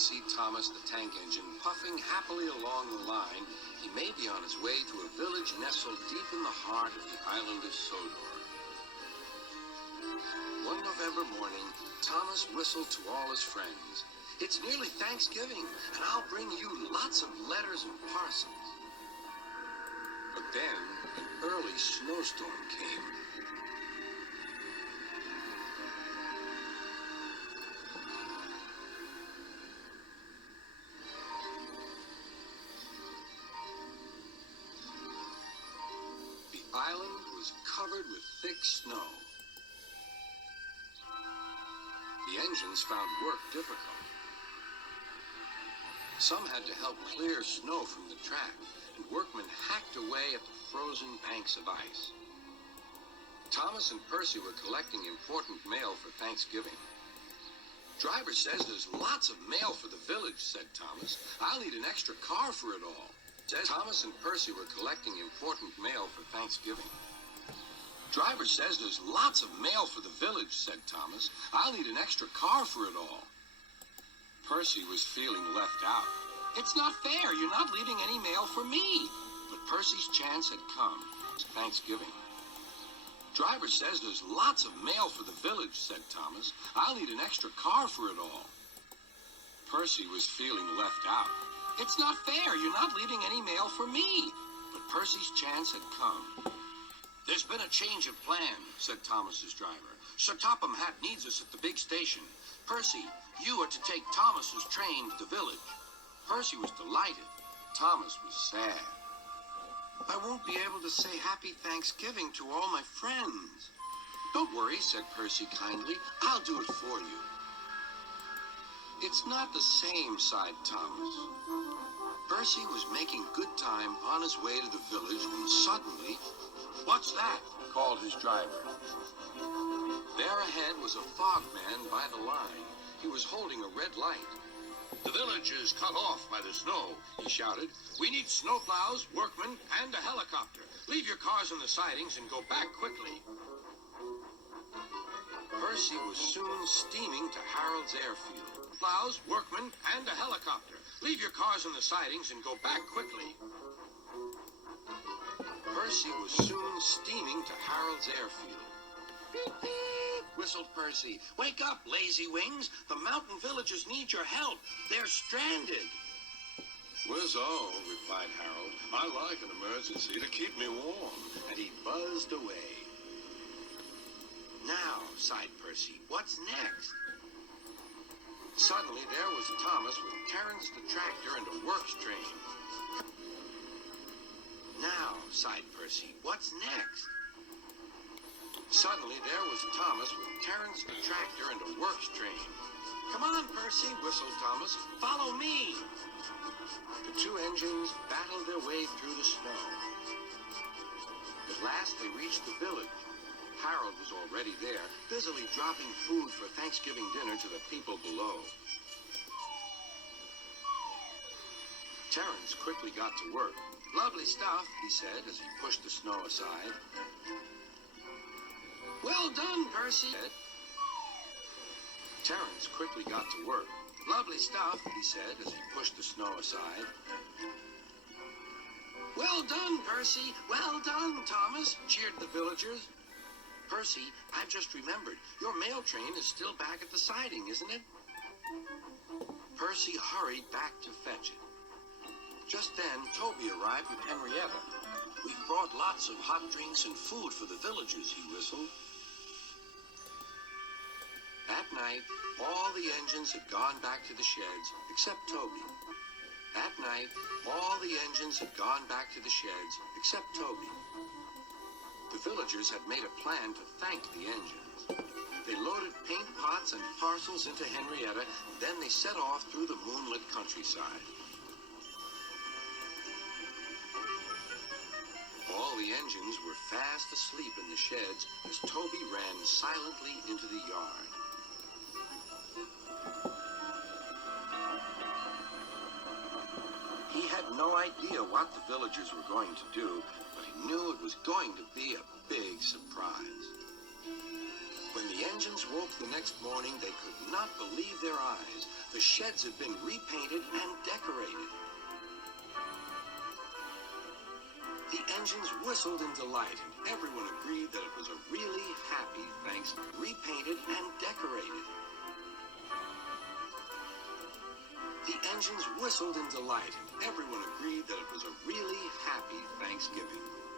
see Thomas the tank engine puffing happily along the line, he may be on his way to a village nestled deep in the heart of the island of Sodor. One November morning, Thomas whistled to all his friends. It's nearly Thanksgiving, and I'll bring you lots of letters and parcels. But then, an early snowstorm came. The island was covered with thick snow. The engines found work difficult. Some had to help clear snow from the track, and workmen hacked away at the frozen banks of ice. Thomas and Percy were collecting important mail for Thanksgiving. "Driver says there's lots of mail for the village," said Thomas. "I'll need an extra car for it all." Thomas and Percy were collecting important mail for Thanksgiving. "Driver says there's lots of mail for the village," said Thomas. "I'll need an extra car for it all." Percy was feeling left out. "It's not fair. You're not leaving any mail for me." But Percy's chance had come. It's Thanksgiving. "Driver says there's lots of mail for the village," said Thomas. "I'll need an extra car for it all." Percy was feeling left out. "It's not fair. You're not leaving any mail for me." But Percy's chance had come. "There's been a change of plan," said Thomas's driver. "Sir Topham Hatt needs us at the big station. Percy, you are to take Thomas's train to the village." Percy was delighted. Thomas was sad. "I won't be able to say Happy Thanksgiving to all my friends." "Don't worry," said Percy kindly. "I'll do it for you." "It's not the same," sighed Thomas. Percy was making good time on his way to the village when suddenly, "What's that?" called his driver. There ahead was a fogman by the line. He was holding a red light. "The village is cut off by the snow," he shouted. "We need snowplows, workmen, and a helicopter. Leave your cars on the sidings and go back quickly." Percy was soon steaming to Harold's airfield. "Plows, workmen, and a helicopter. Leave your cars on the sidings and go back quickly." Percy was soon steaming to Harold's airfield. "Beep, beep," whistled Percy. "Wake up, lazy wings. The mountain villagers need your help. They're stranded." "Whiz-o," replied Harold. "I like an emergency to keep me warm." And he buzzed away. "Now," sighed Percy, "what's next?" Suddenly there was Thomas with Terence the tractor and a works train. "Now," sighed Percy, "what's next?" Suddenly there was Thomas with Terence the tractor and a works train. "Come on, Percy," whistled Thomas. "Follow me." The two engines battled their way through the snow. At last they reached the village. Harold was already there, busily dropping food for Thanksgiving dinner to the people below. Terence quickly got to work. "Lovely stuff," he said as he pushed the snow aside. "Well done, Percy." Terence quickly got to work. "Lovely stuff," he said as he pushed the snow aside. "Well done, Percy. Well done, Thomas," cheered the villagers. "Percy, I've just remembered. Your mail train is still back at the siding, isn't it?" Percy hurried back to fetch it. Just then, Toby arrived with Henrietta. "We've brought lots of hot drinks and food for the villagers," he whistled. That night, all the engines had gone back to the sheds, except Toby. That night, all the engines had gone back to the sheds, except Toby. The villagers had made a plan to thank the engines. They loaded paint pots and parcels into Henrietta, then they set off through the moonlit countryside. All the engines were fast asleep in the sheds as Toby ran silently into the yard. He had no idea what the villagers were going to do, but he knew it was going to be a big surprise. When the engines woke the next morning, they could not believe their eyes. The sheds had been repainted and decorated. The engines whistled in delight, and everyone agreed that it was a really happy Thanksgiving. Repainted and decorated. The engines whistled in delight, and everyone agreed that it was a really happy Thanksgiving.